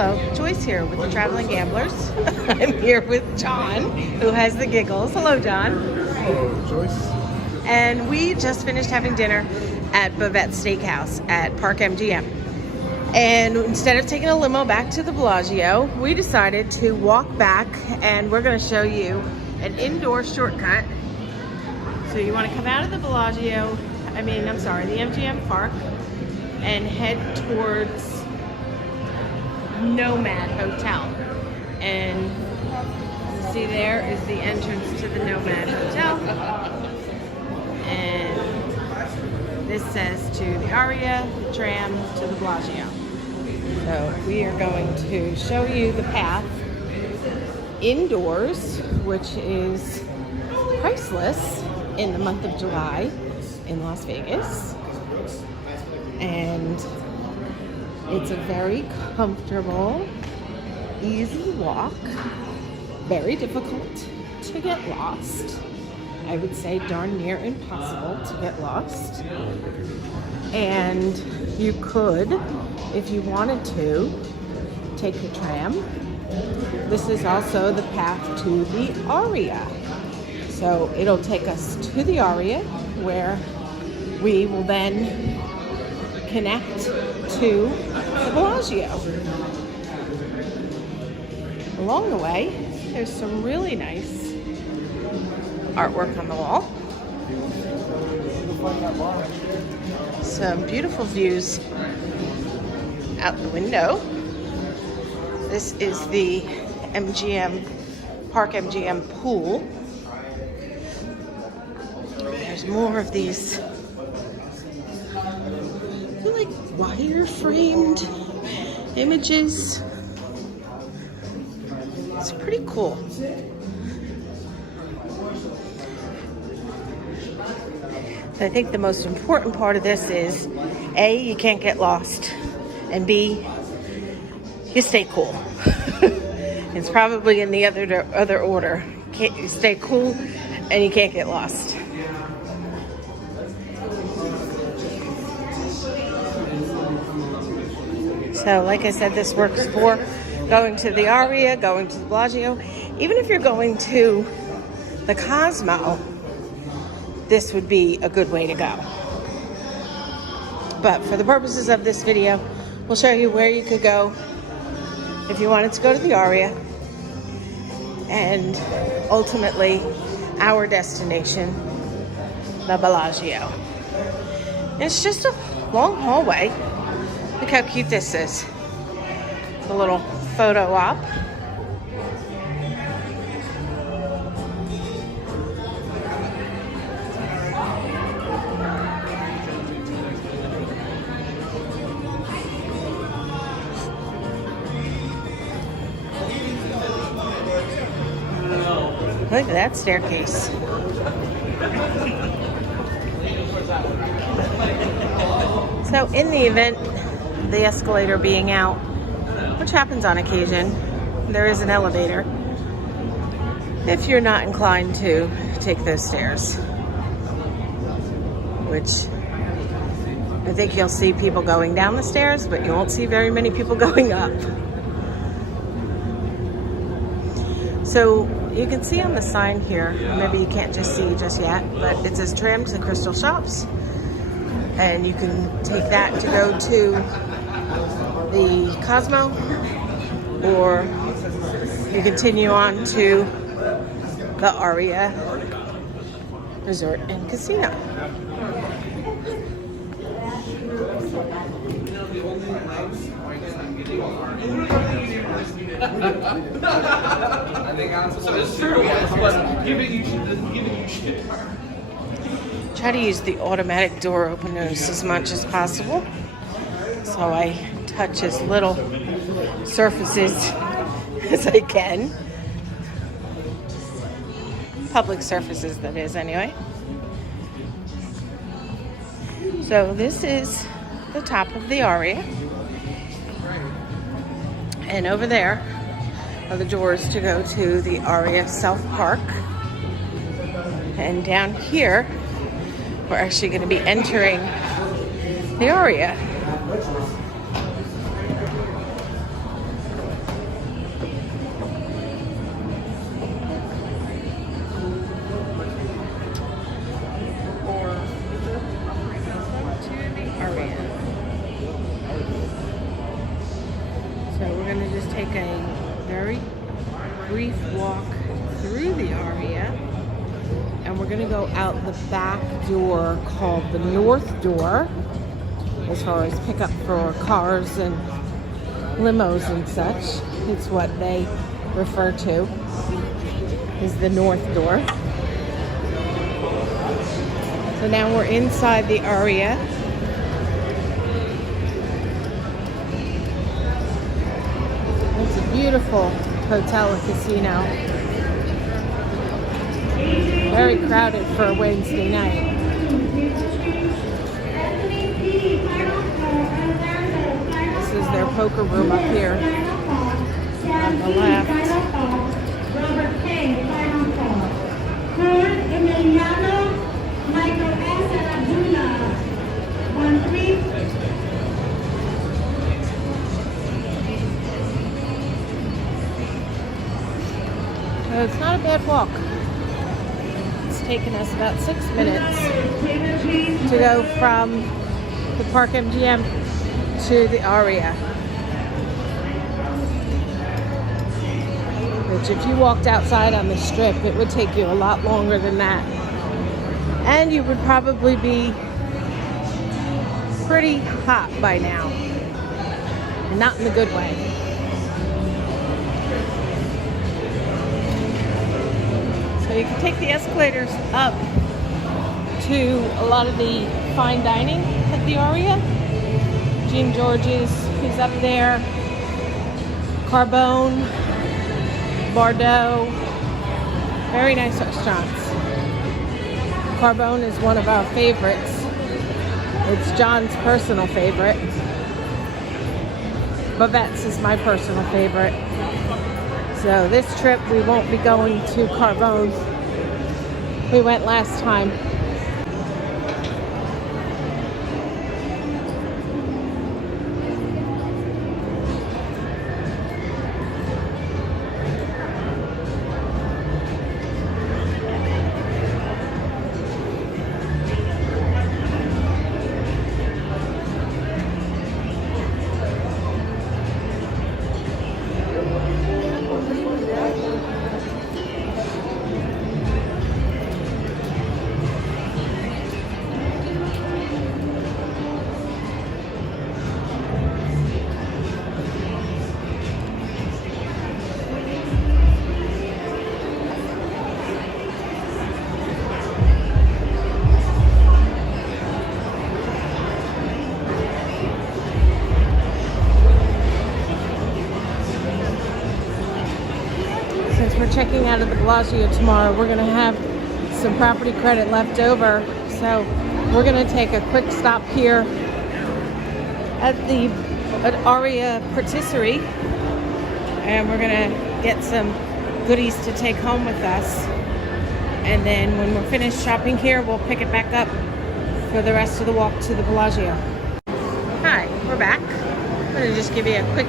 Hello, Joyce here with the Traveling Gamblers. I'm here with John, who has the giggles. Hello, John. Hello, Joyce. And we just finished having dinner at Bavette Steakhouse at ParkMGM. And instead of taking a limo back to the Bellagio, we decided to walk back, and we're going to show you an indoor shortcut. So you want to come out of the Bellagio, the Mgm Park, and head towards Nomad Hotel. And see, there is the entrance to the Nomad Hotel. And this says to the Aria, the Tram, to the Bellagio. So we are going to show you the path indoors, which is priceless in the month of July in Las Vegas. And it's a very comfortable, easy walk, very difficult to get lost. I would say darn near impossible to get lost. And you could, if you wanted to, take the tram. This is also the path to the Aria. So it'll take us to the Aria, where we will then connect to the Bellagio. Along the way, there's some really nice artwork on the wall. Some beautiful views out the window. This is the Mgm Park Mgm Pool. There's more of these like wire-framed images. It's pretty cool. I think the most important part of this is A, you can't get lost, and B, you stay cool. It's probably in the other order. You stay cool and you can't get lost. So like I said, this works for going to the Aria, going to the Bellagio. Even if you're going to the Cosmo, this would be a good way to go. But for the purposes of this video, we'll show you where you could go if you wanted to go to the Aria, and ultimately our destination, the Bellagio. It's just a long hallway. Look how cute this is. A little photo op. Look at that staircase. So in the event the escalator being out, which happens on occasion, there is an elevator if you're not inclined to take those stairs, which I think you'll see people going down the stairs, but you won't see very many people going up. So you can see on the sign here, maybe you can't just see just yet, but it says Tram to the Crystal Shops, and you can take that to go to the Cosmo, or you continue on to the Aria Resort and Casino. Try to use the automatic door openers as much as possible, so I touch as little surfaces as I can. Public surfaces, that is, anyway. So this is the top of the Aria. And over there are the doors to go to the Aria South Park. And down here, we're actually going to be entering the Aria. So we're going to just take a very brief walk through the Aria, and we're going to go out the back door called the North Door, as far as pickup for cars and limos and such. It's what they refer to as the North Door. So now we're inside the Aria. It's a beautiful hotel and casino. Very crowded for a Wednesday night. This is their poker room up here on the left. So it's not a bad walk. It's taken us about 6 minutes to go from the ParkMGM to the Aria. Which, if you walked outside on the strip, it would take you a lot longer than that. And you would probably be pretty hot by now. And not in the good way. So you can take the escalators up to a lot of the fine dining at the Aria. Jean George's is up there. Carbone, Bordeaux. Very nice restaurants. Carbone is one of our favorites. It's John's personal favorite. Bavette's is my personal favorite. So this trip we won't be going to Carbone. We went last time. We're checking out of the Bellagio tomorrow. We're going to have some property credit left over, so we're going to take a quick stop here at Aria Patisserie, and we're going to get some goodies to take home with us. And then when we're finished shopping here, we'll pick it back up for the rest of the walk to the Bellagio. Hi, we're back. I'm going to just give you a quick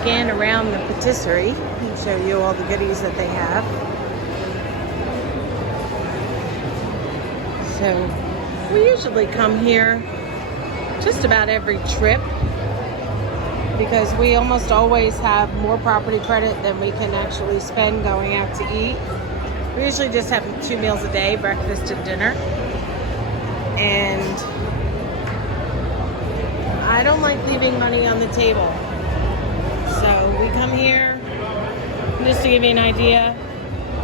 scan around the patisserie and show you all the goodies that they have. So we usually come here just about every trip because we almost always have more property credit than we can actually spend going out to eat. We usually just have 2 meals a day, breakfast and dinner. And I don't like leaving money on the table. So we come here, just to give you an idea,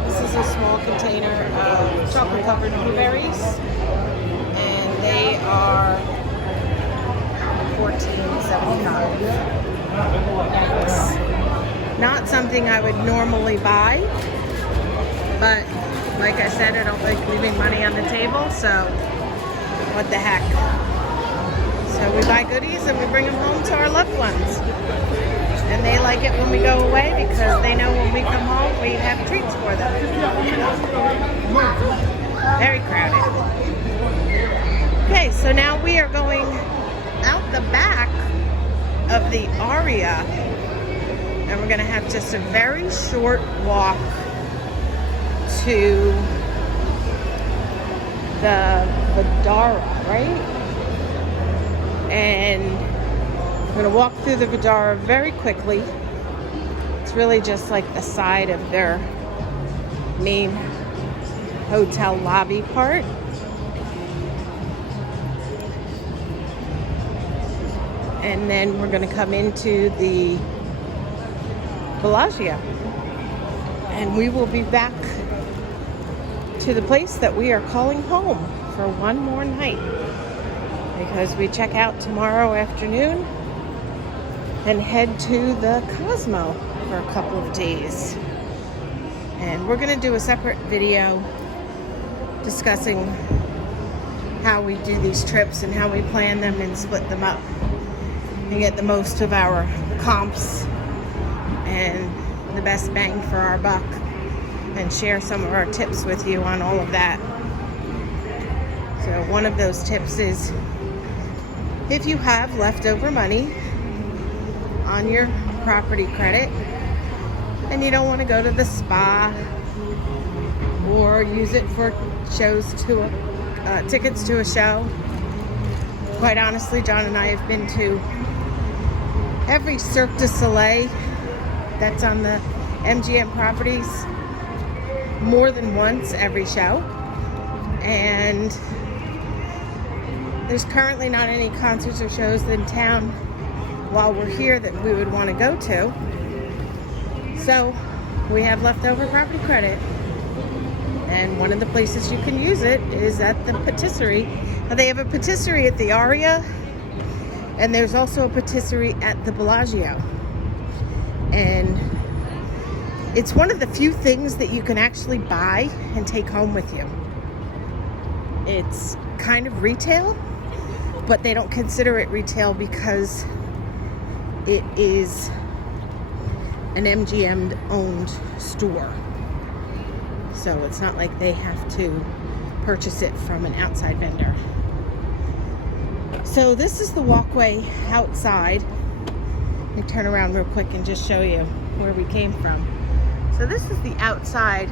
this is a small container of chocolate covered blueberries, and they are $14.75. Not something I would normally buy, but like I said, I don't like leaving money on the table, so what the heck. So we buy goodies and we bring them home to our loved ones. And they like it when we go away because they know when we come home we have treats for them. Very crowded. Okay, so now we are going out the back of the Aria, and we're going to have just a very short walk to the Vidara, right? And I'm going to walk through the Vdara very quickly. It's really just like the side of their main hotel lobby part. And then we're going to come into the Bellagio. And we will be back to the place that we are calling home for one more night, because we check out tomorrow afternoon and head to the Cosmo for a couple of days. And we're going to do a separate video discussing how we do these trips and how we plan them and split them up and get the most of our comps and the best bang for our buck, and share some of our tips with you on all of that. So one of those tips is, if you have leftover money on your property credit and you don't want to go to the spa or use it for tickets to a show, quite honestly, John and I have been to every Cirque du Soleil that's on the MGM properties more than once every show, and there's currently not any concerts or shows in town while we're here that we would want to go to. So we have leftover property credit, and one of the places you can use it is at the Patisserie. Now, they have a Patisserie at the Aria, and there's also a Patisserie at the Bellagio. And it's one of the few things that you can actually buy and take home with you. It's kind of retail, but they don't consider it retail because it is an MGM owned store. So it's not like they have to purchase it from an outside vendor. So this is the walkway outside. Let me turn around real quick and just show you where we came from. So this is the outside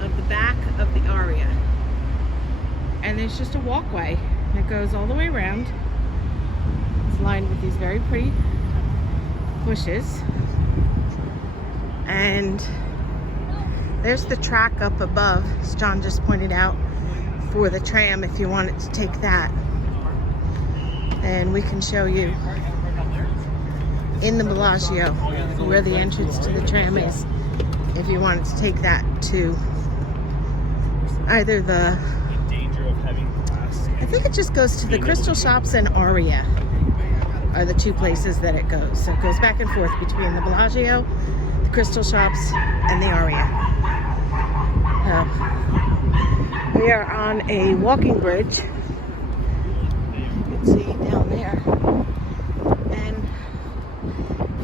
of the back of the Aria. And there's just a walkway that goes all the way around. It's lined with these very pretty bushes. And there's the track up above, as John just pointed out, for the tram if you wanted to take that. And we can show you in the Bellagio where the entrance to the tram is, if you wanted to take that to either the, I think it just goes to the Crystal Shops and Aria are the two places that it goes. So it goes back and forth between the Bellagio, the Crystal Shops, and the Aria. We are on a walking bridge. You can see down there. And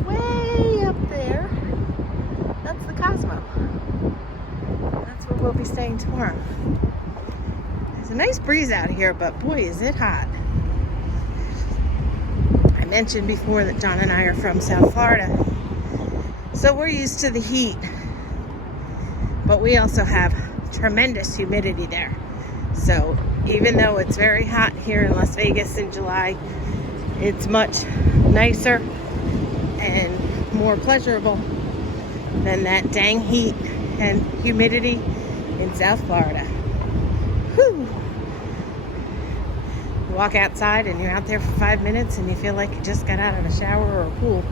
way up there, that's the Cosmo. That's where we'll be staying tomorrow. There's a nice breeze out here, but boy, is it hot. I mentioned before that John and I are from South Florida, so we're used to the heat, but we also have tremendous humidity there. So even though it's very hot here in Las Vegas in July, it's much nicer and more pleasurable than that dang heat and humidity in South Florida. Whew. You walk outside and you're out there for 5 minutes and you feel like you just got out of a shower or a pool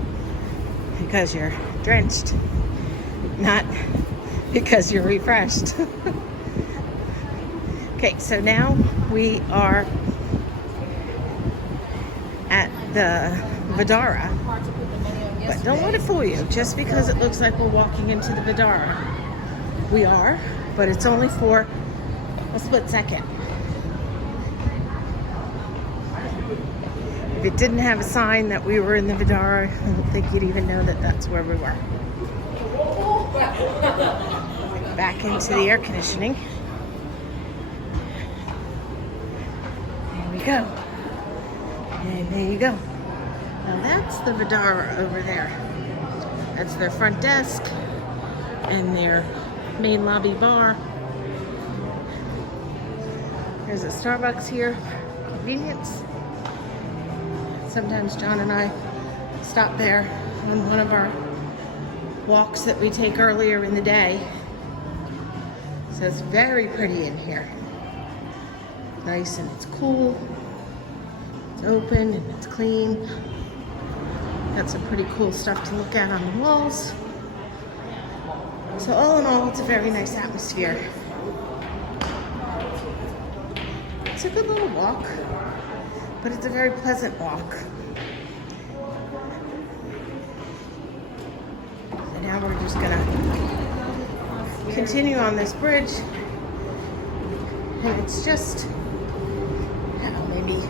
because you're drenched, not because you're refreshed. Okay, so now we are at the Vdara, but don't let it fool you. Just because it looks like we're walking into the Vdara, we are, but it's only for a split second. If it didn't have a sign that we were in the Vdara, I don't think you'd even know that that's where we were. Back into the air conditioning. There we go. And there you go. Now that's the Vdara over there. That's their front desk and their main lobby bar. There's a Starbucks here, convenience. sometimes John and I stop there on one of our walks that we take earlier in the day. So it's very pretty in here. Nice, and it's cool. It's open and it's clean. Got some pretty cool stuff to look at on the walls. So all in all, it's a very nice atmosphere. It's a good little walk, but it's a very pleasant walk. And now we're just gonna continue on this bridge. And it's just, I don't know, maybe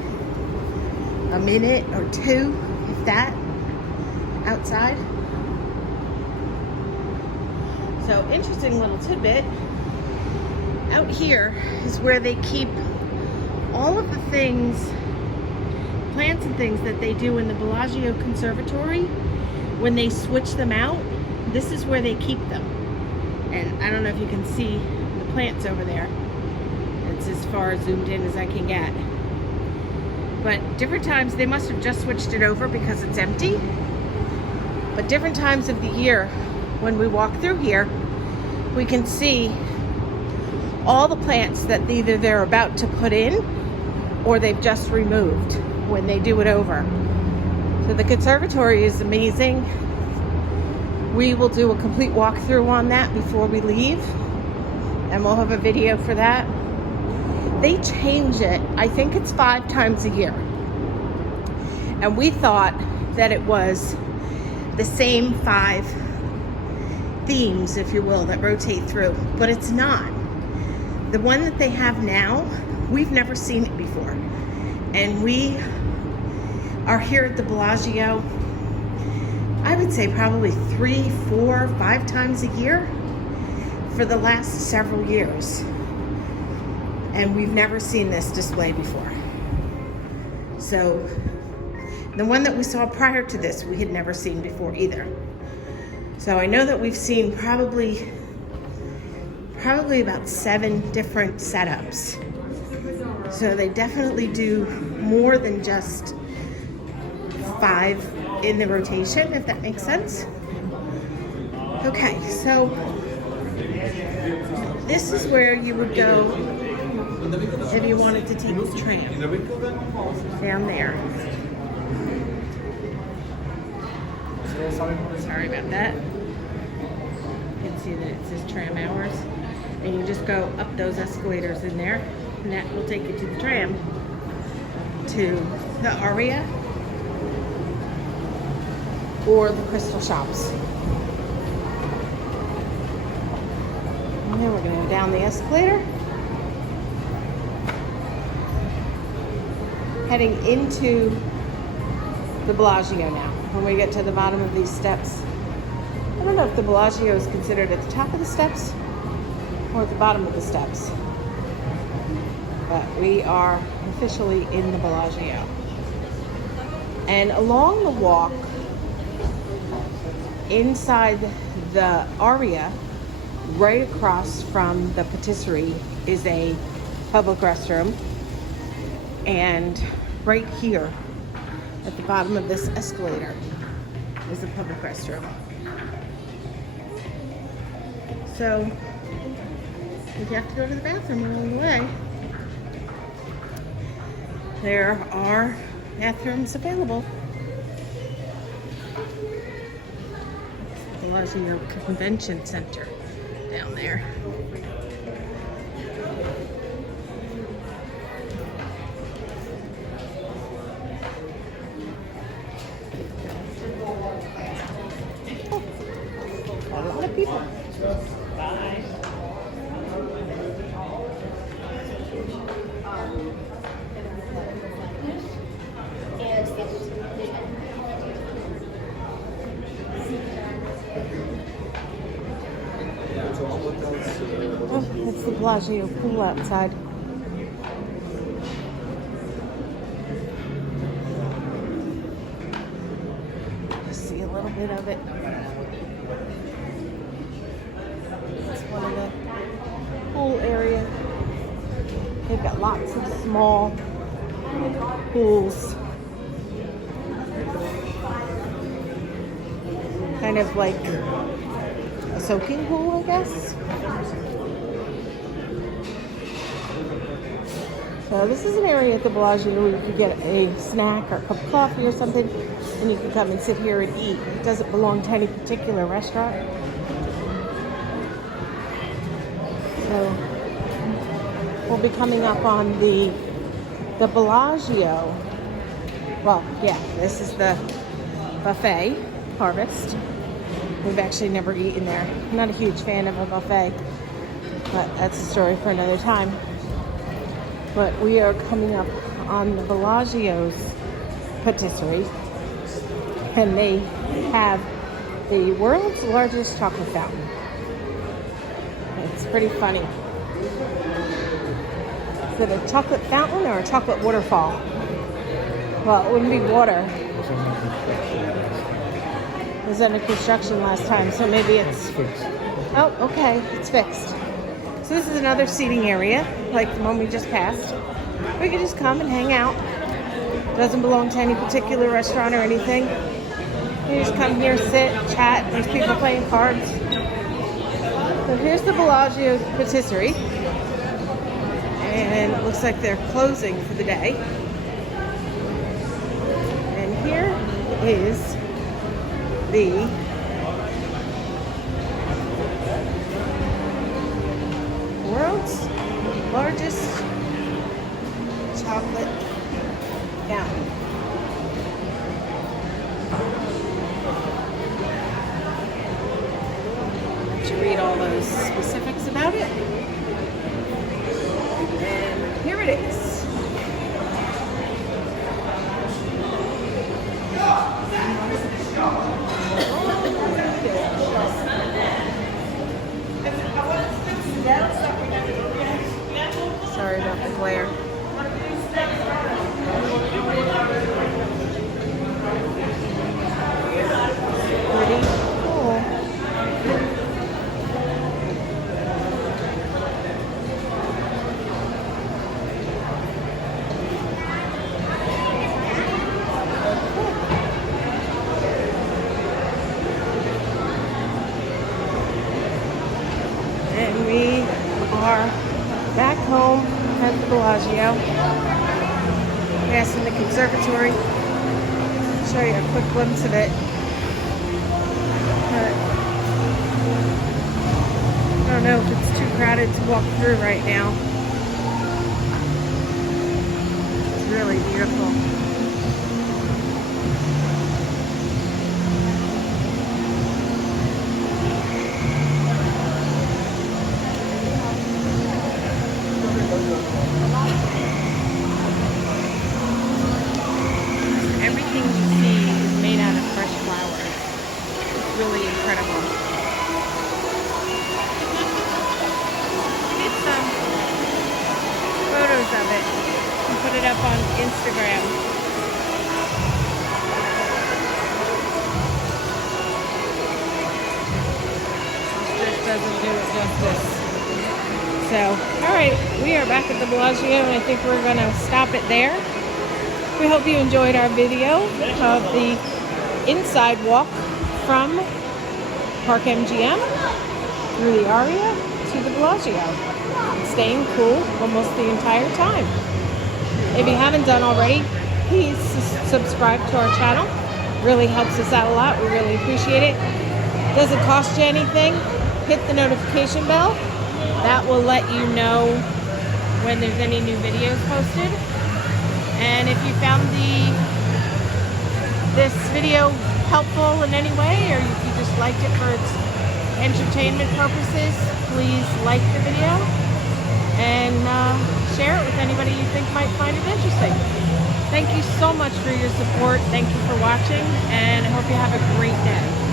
a minute or two, if that, outside. So, interesting little tidbit. Out here is where they keep all of the things, plants and things that they do in the Bellagio Conservatory. When they switch them out, this is where they keep them. And I don't know if you can see the plants over there. It's as far zoomed in as I can get. But different times, they must have just switched it over because it's empty. But different times of the year, when we walk through here, we can see all the plants that either they're about to put in or they've just removed when they do it over. So the conservatory is amazing. We will do a complete walkthrough on that before we leave, and we'll have a video for that. They change it, I think it's 5 times a year. And we thought that it was the same 5 themes, if you will, that rotate through, but it's not. The one that they have now, we've never seen it before. And we are here at the Bellagio, I would say probably 3, 4, 5 times a year for the last several years. And we've never seen this display before. So the one that we saw prior to this, we had never seen before either. So I know that we've seen probably about 7 different setups. So they definitely do more than just 5 in the rotation, if that makes sense. Okay, so this is where you would go if you wanted to take the tram. Down there. Sorry about that. You can see that it says tram hours. And you just go up those escalators in there, and that will take you to the tram, to the Aria or the Crystal Shops. And then we're going to go down the escalator, heading into the Bellagio now. When we get to the bottom of these steps, I don't know if the Bellagio is considered at the top of the steps or at the bottom of the steps, but we are officially in the Bellagio. And along the walk inside the Aria, right across from the Patisserie, is a public restroom, and right here at the bottom of this escalator is a public restroom. So if you have to go to the bathroom along the way, there are bathrooms available. Bellagio Convention Center down there. A lot of people. Bye. Oh, that's the Bellagio pool outside. See a little bit of it. It's one of the pool area. They've got lots of small pools kind of like a soaking pool, I guess. So this is an area at the Bellagio where you could get a snack or a cup of coffee or something, and you can come and sit here and eat. It doesn't belong to any particular restaurant. So we'll be coming up on the Bellagio. Well, yeah, this is the buffet harvest. We've actually never eaten there. I'm not a huge fan of a buffet, but that's a story for another time. But we are coming up on the Bellagio's Patisserie, and they have the world's largest chocolate fountain. It's pretty funny. Is it a chocolate fountain or a chocolate waterfall? Well, it wouldn't be water. It was under construction last time, so maybe it's fixed. Oh, okay, it's fixed. So this is another seating area, like the one we just passed. We can just come and hang out. Doesn't belong to any particular restaurant or anything. You just come here, sit, chat. There's people playing cards. So here's the Bellagio Patisserie. And it looks like they're closing for the day. And here is the world's largest chocolate fountain. To read all those specifics about it. And here it is. Sorry about the glare. Pretty cool. And we are back home at the Bellagio. Passing the conservatory. I'll show you a quick glimpse of it. But I don't know if it's too crowded to walk through right now. It's really beautiful. Everything you see is made out of fresh flowers. It's really incredible. Get some photos of it and put it up on Instagram. This doesn't do it justice. So, alright, we are back at the Bellagio, and I think we're going to stop it there. We hope you enjoyed our video of the inside walk from ParkMGM through the Aria to the Bellagio. Staying cool almost the entire time. If you haven't done already, please subscribe to our channel. Really helps us out a lot. We really appreciate it. Doesn't cost you anything. Hit the notification bell. That will let you know when there's any new videos posted. And if you found this video helpful in any way, or if you just liked it for its entertainment purposes, please like the video and share it with anybody you think might find it interesting. Thank you so much for your support. Thank you for watching, and I hope you have a great day.